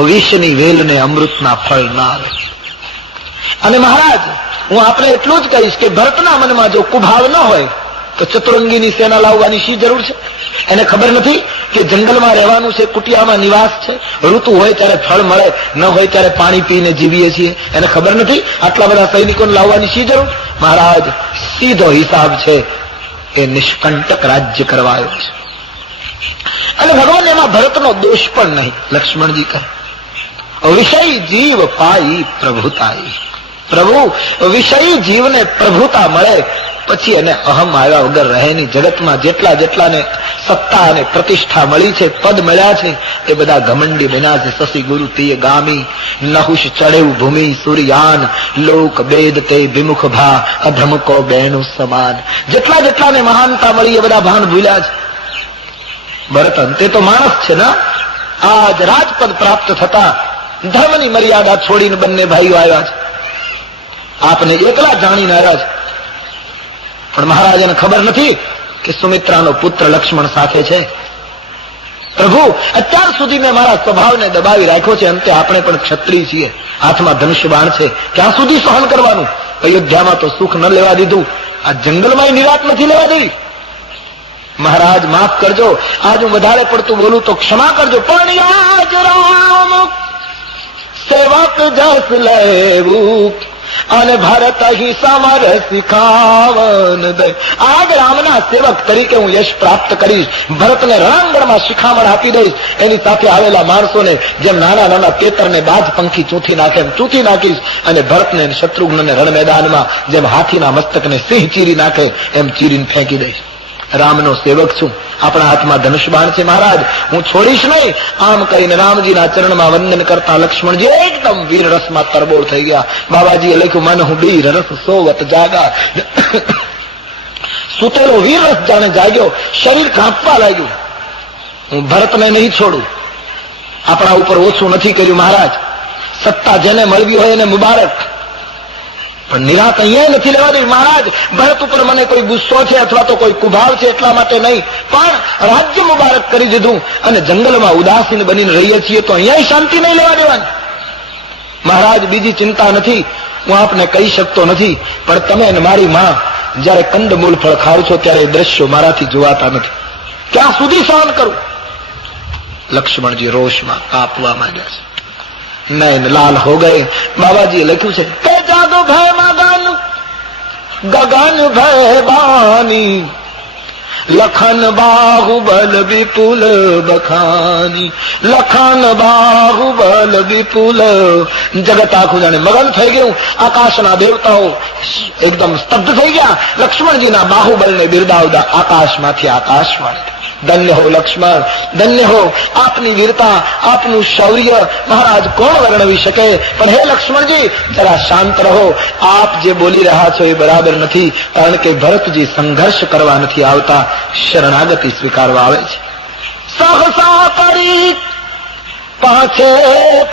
વિષની વેલને અમૃતના ફળ ના આવે. અને મહારાજ, હું આપણે એટલું જ કહીશ કે ભરતના મનમાં જો કુભાવ ન હોય તો ચતુરંગીની સેના લાવવાની શી જરૂર છે? એને ખબર નથી કે જંગલમાં રહેવાનું છે, કુટિયામાં નિવાસ છે, ઋતુ હોય ત્યારે ફળ મળે, ન હોય ત્યારે પાણી પીને જીવીએ છીએ. એને ખબર નથી આટલા બધા સૈનિકોને લાવવાની શી જરૂર? મહારાજ, સીધો હિસાબ છે, એ નિષ્કંટક રાજ્ય કરવા આવ્યો છે. અને ભગવાન એમાં ભરતનો દોષ પણ નહીં. લક્ષ્મણજી કહે, વિષય જીવ પાઈ પ્રભુતાઈ. પ્રભુ વિષય જીવને પ્રભુતા મળે પછી એને અહમ આવ્યા વગર રહે નહીં. જગતમાં જેટલા જેટલાને સત્તા અને પ્રતિષ્ઠા મળી છે, પદ મળ્યા છે, એ બધા ઘમંડી બન્યા છે. શશી ગુરુ તીય ગામી, નહુષ ચડેવ ભૂમિ સૂર્યાન, લોક બેદ તે વિમુખ ભા, અધમકો બેણુ સમાન. જેટલા જેટલાને મહાનતા મળી એ બધા ભાન ભૂલ્યા છે. ભરત અંતે તો માણસ છે ને. આજ રાજપદ પ્રાપ્ત થતા ધર્મની મર્યાદા છોડીને બંને ભાઈઓ આવ્યા છે. આપને એકલા જાણીને આવ્યા છે. પણ મહારાજાને ખબર નથી કે સુમિત્રાનો પુત્ર લક્ષ્મણ સાથે છે. પ્રભુ, અત્યાર સુધી મેં મારા સ્વભાવને દબાવી રાખ્યો છે, અંતે આપણે પણ ક્ષત્રિય છીએ, હાથમાં ધનુષ્ય બાણ છે, ક્યાં સુધી સહન કરવાનું? અયોધ્યામાં તો સુખ ન લેવા દીધું, આ જંગલમાં નિરાત નથી લેવા દેવી. મહારાજ માફ કરજો, આજ હું વધારે પડતું બોલું તો ક્ષમા કરજો, પણ યાદ રામ સેવક જસ લેવું અને ભારત અહીં સમર શિખામણ દે. આજ રામના સેવક તરીકે હું યશ પ્રાપ્ત કરીશ. ભરતને રણાંગણમાં શિખામણ આપી દઈશ. એની સાથે આવેલા માણસોને જેમ નાના નાના પેતરને બાજ પંખી ચૂંથી નાખે એમ ચૂંથી નાખીશ, અને ભરતને શત્રુઘ્નને રણ મેદાનમાં જેમ હાથીના મસ્તકને સિંહ ચીરી નાખે એમ ચીરીને ફેંકી દઈશ. રામનો સેવક છું, આપણા હાથમાં ધનુષબાણ છે. મહારાજ, હું છોડીશ નહીં. આમ કરીને રામજીના ચરણમાં વંદન કરતા લક્ષ્મણજી એકદમ વીર રસમાં તરબોળ થઈ ગયા. બાબાજીએ લખ્યું, મન હું વીર રસ સોવત જાગા. સુતેલો વીર રસ જાણે જાગ્યો, શરીર કાંપવા લાગ્યું. હું ભરતને નહીં છોડું. આપણા ઉપર ઓછું નથી કર્યું મહારાજ. સત્તા જેને મળવી હોય એને મુબારક, પણ નિરાત અહીંયા નથી લેવા દે. મહારાજ, ભરત ઉપર મને કોઈ ગુસ્સો છે અથવા તો કોઈ કુભાવ છે એટલા માટે નહીં, પણ રાજ્ય મુબારક કરી દીધું અને જંગલમાં ઉદાસીન બનીને રહીએ છીએ તો અહીંયા શાંતિ નહીં લેવા દેવાની. મહારાજ, બીજી ચિંતા નથી, હું આપને કહી શકતો નથી, પણ તમે અને મારી માં જયારે કંદમૂળ ફળ ખાવ છો ત્યારે એ દ્રશ્યો મારાથી જોવાતા નથી. ક્યાં સુધી સહન કરું? લક્ષ્મણજી રોષમાં કાપવા માંડ્યા છે. नैन लाल हो गए। बाबाजी लख्यू છે કે જાદુ ભય મગન ગગન ભય બાની લખન બાહુબલ વિપુલ બખાની લખન બાહુબલ વિપુલ જગત આખું જાણે મગન થઈ ગયું. આકાશના દેવતાઓ એકદમ સ્તબ્ધ થઈ ગયા. લક્ષ્મણજીના બાહુબલને બિરદાવતા આકાશમાંથી આકાશવાણી. ધન્ય હો લક્ષ્મણ, ધન્ય હો આપની વીરતા, આપનું શૌર્ય મહારાજ કોણ વર્ણવી શકે. પણ હે લક્ષ્મણજી જરા શાંત રહો. આપ જે બોલી રહ્યા છો એ બરાબર નથી, કારણ કે ભરતજી સંઘર્ષ કરવા નથી આવતા, શરણાગતિ સ્વીકારવા આવે છે. સહસા કરી પાછે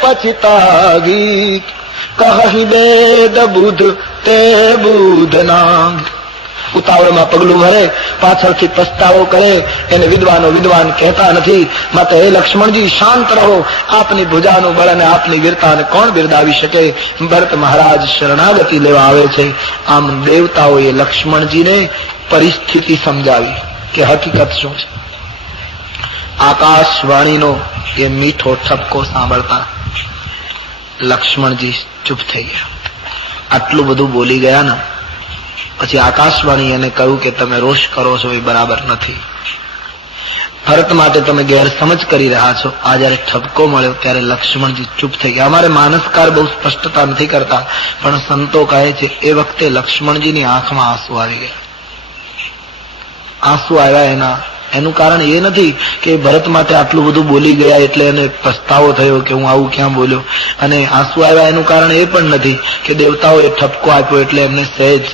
પછતાવી કહી બેદ બુધ તે બુધ નામ. ઉતાવળમાં પગલું ભરે, પાછળથી પસ્તાવો કરે, એને વિદ્વાન કહેતા નથી. માટે હે લક્ષ્મણજી શાંત રહો. આપની ભુજાનું બળ અને આપની વીરતાને કોણ બિરદાવી શકે. ભરત મહારાજ શરણાગતિ લેવા આવે છે. આમ દેવતાઓએ લક્ષ્મણજીને પરિસ્થિતિ સમજાવી કે હકીકત શું છે. આકાશવાણીનો એ મીઠો ઠપકો સાંભળતા લક્ષ્મણજી ચૂપ થઈ ગયા. આટલું બધું બોલી ગયા ને પછી આકાશવાણી એને કહ્યું કે તમે રોષ કરો છો એ બરાબર નથી. ભરત માટે તમે ગેરસમજ કરી રહ્યા છો. આ જયારે ઠપકો મળ્યો ત્યારે લક્ષ્મણજી ચૂપ થઈ ગયા. અમારે માનસકાર બહુ સ્પષ્ટતા નથી કરતા, પણ સંતો કહે છે એ વખતે લક્ષ્મણજીની આંખમાં આંસુ આવી ગયા. આંસુ આવ્યા એનું કારણ એ નથી કે ભરત માટે આટલું બધું બોલી ગયા એટલે એને પસ્તાવો થયો કે હું આવું ક્યાં બોલ્યો. અને આંસુ આવ્યા એનું કારણ એ પણ નથી કે દેવતાઓએ ઠપકો આપ્યો એટલે એમને સહેજ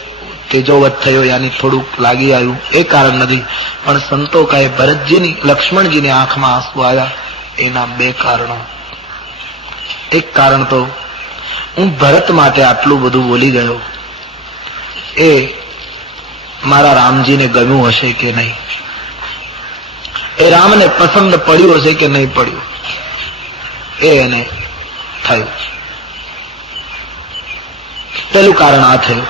તેજોવત થયો, યાની થોડુંક લાગી આવ્યું, એ કારણ નથી. પણ સંતો કહે ભરતજીની લક્ષ્મણજીની આંખમાં આંસુ આવ્યા એના બે કારણો. એક કારણ તો હું ભરત માટે આટલું બધું બોલી ગયો એ મારા રામજીને ગમ્યું હશે કે નહીં, એ રામને પસંદ પડ્યું હશે કે નહીં પડ્યું, એ એને થયું. પેલું કારણ આ થયું.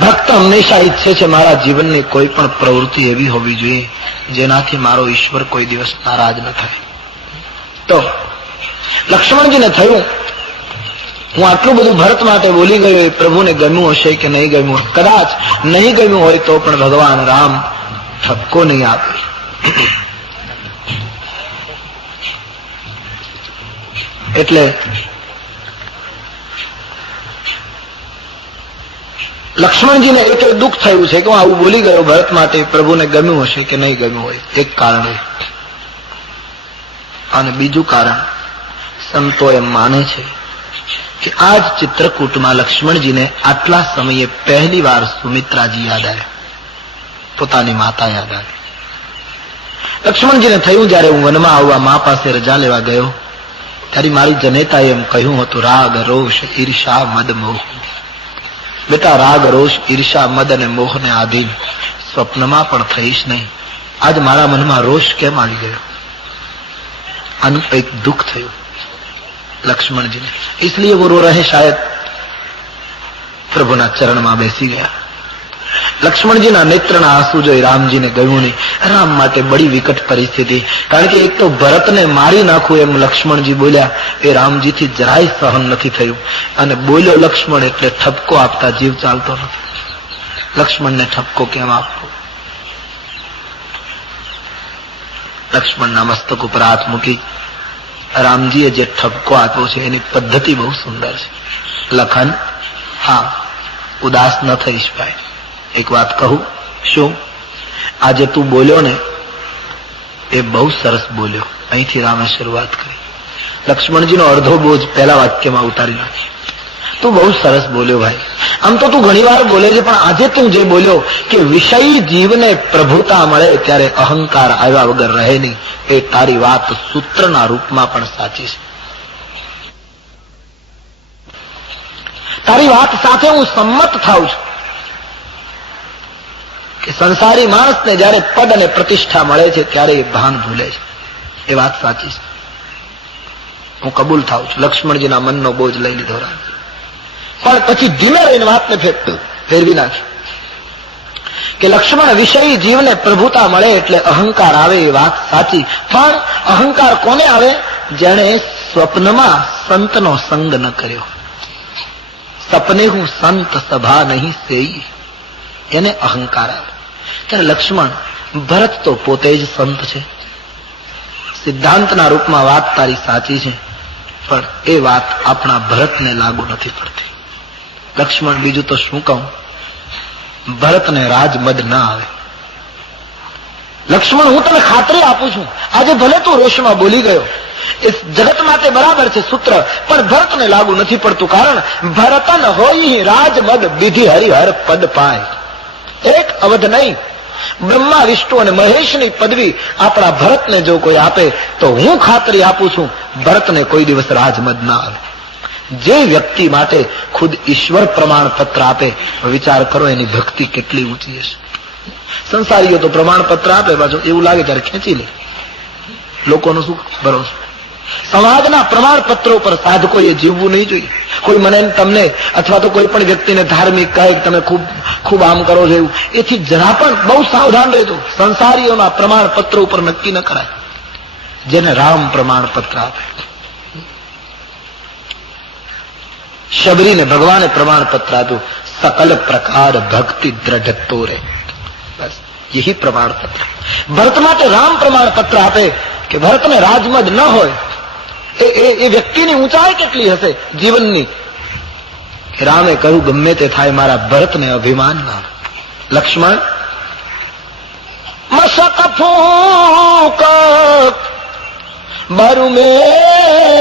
ભક્ત હંમેશા ઈચ્છે છે મારા જીવનની કોઈ પણ પ્રવૃત્તિ એવી હોવી જોઈએ જેનાથી મારો ઈશ્વર કોઈ દિવસ નારાજ ન થાય. તો લક્ષ્મણજીને થયું હું આટલું બધું ભરત માટે બોલી ગયો એ પ્રભુને ગમ્યું હશે કે નહીં ગમ્યું. કદાચ નહીં ગમ્યું હોય તો પણ ભગવાન રામ ઠપકો નહીં આપે. એટલે લક્ષ્મણજીને એટલે દુઃખ થયું છે કે હું આવું બોલી ગયો ભરત માટે, પ્રભુને ગમ્યું હશે કે નહીં ગમ્યું હોય, એક કારણ. અને બીજું કારણ સંતો એમ માને છે કે આ જ ચિત્રકૂટમાં લક્ષ્મણજીને આટલા સમયે પહેલી વાર સુમિત્રાજી યાદ આવ્યા, પોતાની માતા યાદ આવી. લક્ષ્મણજીને થયું જયારે હું વનમાં આવવા મા પાસે રજા લેવા ગયો ત્યારે મારી જનેતાએ એમ કહ્યું હતું રાગ રોષ ઈર્ષા મદ મોહ. બેટા રાગ રોષ ઈર્ષા મદ અને મોહને આધીન સ્વપ્નમાં પણ થઈશ નહીં. આજ મારા મનમાં રોષ કેમ આવી ગયો? આનું એક દુઃખ થયું લક્ષ્મણજીને, इसलिए वो रो रहे शायद. પ્રભુના ચરણમાં બેસી ગયા. લક્ષ્મણજીના નેત્રના આંસુ જોઈ રામજીને ગયું નહીં. રામ માટે બડી વિકટ પરિસ્થિતિ, કારણ કે એક તો ભરતને મારી નાખવું એમ લક્ષ્મણજી બોલ્યા એ રામજીથી જરાય સહન નથી થયું. અને બોલ્યો લક્ષ્મણ એટલે ઠપકો આપતા જીવ ચાલતો નથી. લક્ષ્મણને ઠપકો કેમ આપવો? લક્ષ્મણના મસ્તક ઉપર હાથ મૂકી રામજીએ જે ઠપકો આપ્યો છે એની પદ્ધતિ બહુ સુંદર છે. લખન, હા ઉદાસ ન થઈશ ભાઈ, એક વાત કહું. શું? આજે તું બોલ્યો ને એ બહુ સરસ બોલ્યો. અહીંથી રામે શરૂઆત કરી. લક્ષ્મણજીનો અડધો બોજ પહેલા વાક્યમાં ઉતારી નાખ્યો. તું બહુ સરસ બોલ્યો ભાઈ. આમ તો તું ઘણી વાર બોલે છે, પણ આજે તું જે બોલ્યો કે વિષય જીવને પ્રભુતા મળે ત્યારે અહંકાર આવ્યા વગર રહે નહીં, એ તારી વાત સૂત્રના રૂપમાં પણ સાચી છે. તારી વાત સાથે હું સંમત થાઉં છું કે સંસારી માણસને જયારે પદ અને પ્રતિષ્ઠા મળે છે ત્યારે એ ભાન ભૂલે છે. એ વાત સાચી છે, હું કબૂલ થાઉં છું. લક્ષ્મણજીના મનનો બોજ લઈ લીધો રામ. પણ પછી ધીમે રહીને વાતને ફેરવી નાખી કે લક્ષ્મણ વિષય જીવને પ્રભુતા મળે એટલે અહંકાર આવે, એ વાત સાચી. પણ અહંકાર કોને આવે? જેણે સ્વપ્નમાં સંતનો સંગ ન કર્યો. સપને હું સંત સભા નહીં સેઈ, એને અહંકાર આવે. ત્યારે લક્ષ્મણ, ભરત તો પોતે જ સંત છે. સિદ્ધાંતના રૂપમાં વાત તારી સાચી છે, પણ એ વાત આપણા ભરતને લાગુ નથી પડતી. લક્ષ્મણ, બીજું તો શું કહું, ભરતને રાજમદ ના આવે. લક્ષ્મણ, હું તને ખાતરી આપું છું, આજે ભલે તું રોષમાં બોલી ગયો, એ જગત માટે બરાબર છે સૂત્ર, પણ ભરતને લાગુ નથી પડતું. કારણ ભરતન હોય રાજમદ વિધિ હરિહર પદ પાય. એક અવધ નહીં, બ્રહ્મા વિષ્ણુ અને મહેશની પદવી આપણા ભરતને જો કોઈ આપે તો હું ખાતરી આપું છું, ભરતને કોઈ દિવસ રાજમદ ના આવે. જે વ્યક્તિ માટે ખુદ ઈશ્વર પ્રમાણપત્ર આપે, વિચાર કરો એની ભક્તિ કેટલી ઊંચી હશે. સંસારીઓ તો પ્રમાણપત્ર આપે, પાછું એવું લાગે ત્યારે ખેંચી લે. લોકોનો શું ભરોસો? સમાજના પ્રમાણપત્રો પર સાધકોએ જીવવું નહીં જોઈએ. કોઈ મને તમને અથવા તો કોઈ પણ વ્યક્તિને ધાર્મિક કહે તમે ખૂબ ખૂબ આમ કરો છો, એવું એથી જરા પણ બહુ સાવધાન રહેજો. સંસારીઓના પ્રમાણપત્રો ઉપર નક્કી ન કરાય. જેને રામ પ્રમાણપત્ર આપે, શબરીને ભગવાને પ્રમાણપત્ર આપ્યું, સકલ પ્રકાર ભક્તિ દ્રઢ તોરે, બસ યહી પ્રમાણપત્ર. ભરત માટે રામ પ્રમાણપત્ર આપે કે ભરતને રાજમદ ન હોય, એ વ્યક્તિની ઊંચાઈ કેટલી હશે જીવનની. રામે કહ્યું, ગમે તે થાય મારા ભરતને અભિમાન ના. લક્ષ્મણ, મશક ફૂક બરુ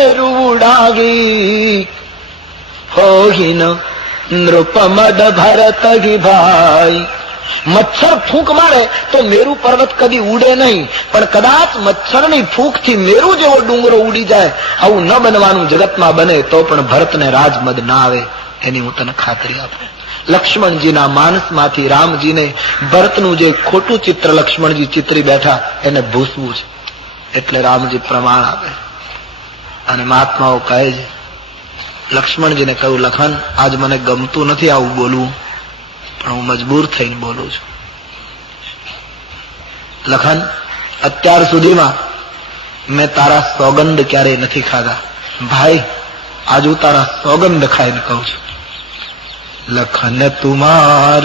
મેરુડાવી હોહિન નૃપમદ ભરત ગી ભાઈ. મચ્છર ફૂંક મારે તો મેરુ પર્વત કદી ઉડે નહીં, પણ કદાચ મચ્છરની ફૂંકથી મેરુ જેવો ડુંગરો ઉડી જાય, આવું ન બનવાનું જગતમાં બને તો પણ ભરતને રાજમદ ના આવે, એની હું તને ખાતરી આપું. લક્ષ્મણજીના માનસમાંથી રામજીને ભરતનું જે ખોટું ચિત્ર લક્ષ્મણજી ચિત્રી બેઠા એને ભૂસવું છે. એટલે રામજી પ્રમાણ આપે. અને મહાત્માઓ કહે છે, લક્ષ્મણજીને કહ્યું, લખન, આજ મને ગમતું નથી આવું બોલવું, પણ હું મજબૂર થઈને બોલું છું. લખન, અત્યાર સુધીમાં મેં તારા સોગંદ ક્યારેય નથી ખાધા. ભાઈ, આજ હું તારા સોગંદ ખાઈને કહું છું. लखन तुम्हार,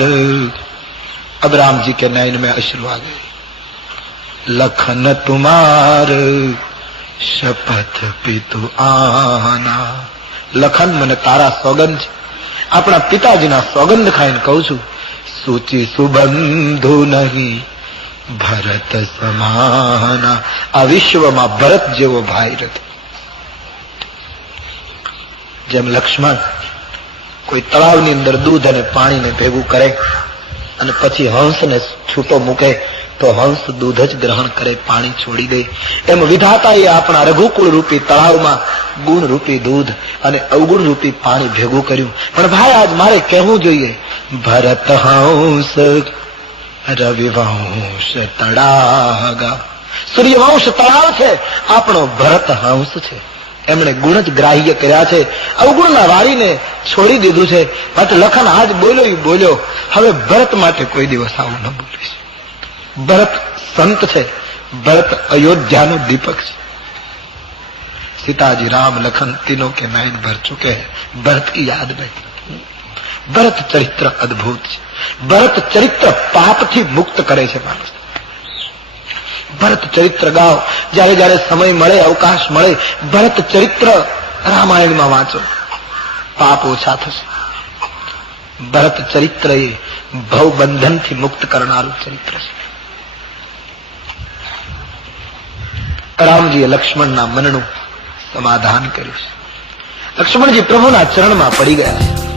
अब राम जी के नयन में अश्रु आ गए. लखन तुम्हार शपथ पितु आना. લખન, મને તારા સોગંદ છે, આપણા પિતાજીના સોગંદ ખાઈને કહું છું, સૂચિ સુબંધુ નહીં ભરત સમાના. આ વિશ્વમાં ભરત જેવો ભાઈ નથી. જેમ લક્ષ્મણ કોઈ તળાવની અંદર દૂધ અને પાણીને ભેગું કરે અને પછી હંસને છૂટો મૂકે તો હંસ દૂધ જ ગ્રહણ કરે, પાણી છોડી દે, એમ વિધાતાએ આપણા રઘુકુળ રૂપી તળાવમાં ગુણ રૂપી દૂધ અને અવગુણ રૂપી પાણી ભેગું કર્યું. પણ ભાઈ, આજ મારે કહેવું જોઈએ, ભરત હંસ રવિવંશ તળાગા. સૂર્યવંશ તળાવ છે, આપણો ભરત હંસ છે. એમણે ગુણ જ ગ્રાહ્ય કર્યા છે, અવગુણના વારીને છોડી દીધું છે. માટે લખન આજ બોલ્યો એ બોલ્યો, હવે ભરત માટે કોઈ દિવસ આવું ન બોલીશ. ભરત સંત છે, ભરત અયોધ્યાનો દીપક છે. सीताजी राम लखन तीनों के नयन भर चुके हैं भरत की याद में. भरत चरित्र अद्भुत है. भरत चरित्र पाप थी मुक्त करे છે માણસ. ભરત ચરિત્ર ગાઓ, જયારે જયારે સમય મળે, અવકાશ મળે, ભરત ચરિત્ર રામાયણમાં વાંચો, પાપ ઓછા થશે. ભરત ચરિત્ર એ ભવબંધનથી મુક્ત કરનારું ચરિત્ર છે. રામજીએ લક્ષ્મણના મનનું સમાધાન કર્યું છે. લક્ષ્મણજી પ્રભુના ચરણમાં પડી ગયા છે.